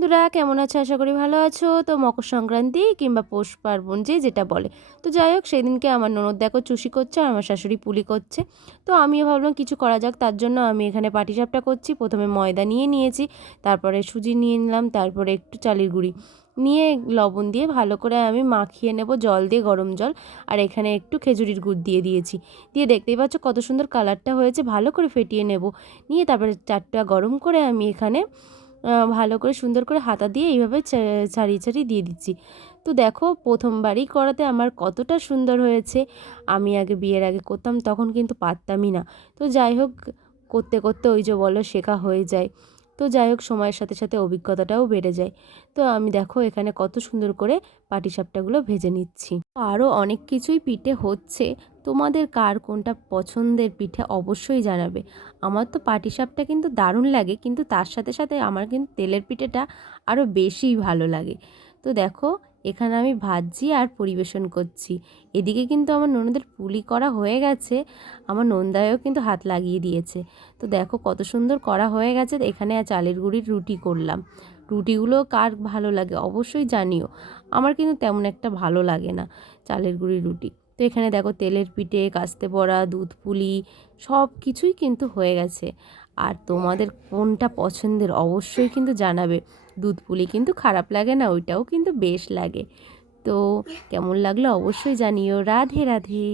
বন্ধুরা কেমন আছো? আশা করি ভালো আছো। তো মকর সংক্রান্তি কিংবা পৌষ পার্বণ যে যেটা বলে। তো যাই হোক সেদিনকে আমার ননদ দেখো চুষি করছে আর আমার শাশুড়ি পুলি করছে। তো আমিও ভাবলাম কিছু করা যাক, তার জন্য আমি এখানে পাটিসাপটা করছি। প্রথমে ময়দা নিয়ে নিয়েছি, তারপরে সুজি নিয়ে নিলাম, তারপরে একটু চালের গুঁড়ি নিয়ে লবণ দিয়ে ভালো করে আমি মাখিয়ে নেব, জল দিয়ে, গরম জল। আর এখানে একটু খেজুরির গুড় দিয়ে দিয়েছি। দিয়ে দেখতেই পাচ্ছ কত সুন্দর কালারটা হয়েছে। ভালো করে ফেটিয়ে নেব, নিয়ে তারপরে চারটা গরম করে আমি এখানে ভালো করে সুন্দর করে হাতা দিয়ে এইভাবে ছাড়িয়ে ছাড়িয়ে দিয়ে দিচ্ছি। তো দেখো প্রথমবারই করাতে আমার কতটা সুন্দর হয়েছে। আমি আগে বিয়ের আগে করতাম তখন কিন্তু পারতামই না। তো যাই হোক করতে করতে ওই যে বলো শেখা হয়ে যায়। তো যাই হোক সময়ের সাথে সাথে অভিজ্ঞতাটাও বেড়ে যায়। তো আমি দেখো এখানে কত সুন্দর করে পাটিসাপটাগুলো ভেজে নিচ্ছি। আরও অনেক কিছুই পিঠে হচ্ছে। তোমাদের কার কোনটা পছন্দের পিঠে অবশ্যই জানাবে। আমার তো পাটিসাপটা কিন্তু দারুণ লাগে, কিন্তু তার সাথে সাথে আমার কিন্তু তেলের পিঠেটা আরও বেশিই ভালো লাগে। তো দেখো এখানে আমি ভাজছি আর পরিবেশন করছি। এদিকে কিন্তু আমার ননদের পুলি করা হয়ে গেছে, আমার নন্দায়ও কিন্তু হাত লাগিয়ে দিয়েছে। তো দেখো কত সুন্দর করা হয়ে গেছে। এখানে চালের গুঁড়ির রুটি করলাম। রুটিগুলো কার ভালো লাগে অবশ্যই জানিও। আমার কিন্তু তেমন একটা ভালো লাগে না চালের গুঁড়ির রুটি। তো এখানে দেখো তেলের পিঠে, কাস্তে বড়া, দুধ পুলি সব কিছুই কিন্তু হয়ে গেছে। আর তোমাদের কোনটা পছন্দের অবশ্যই কিন্তু জানাবে। দুধ পুলি কিন্তু খারাপ লাগে না, ওইটাও কিন্তু বেশ লাগে। তো কেমন লাগলো অবশ্যই জানিও। রাধে রাধে।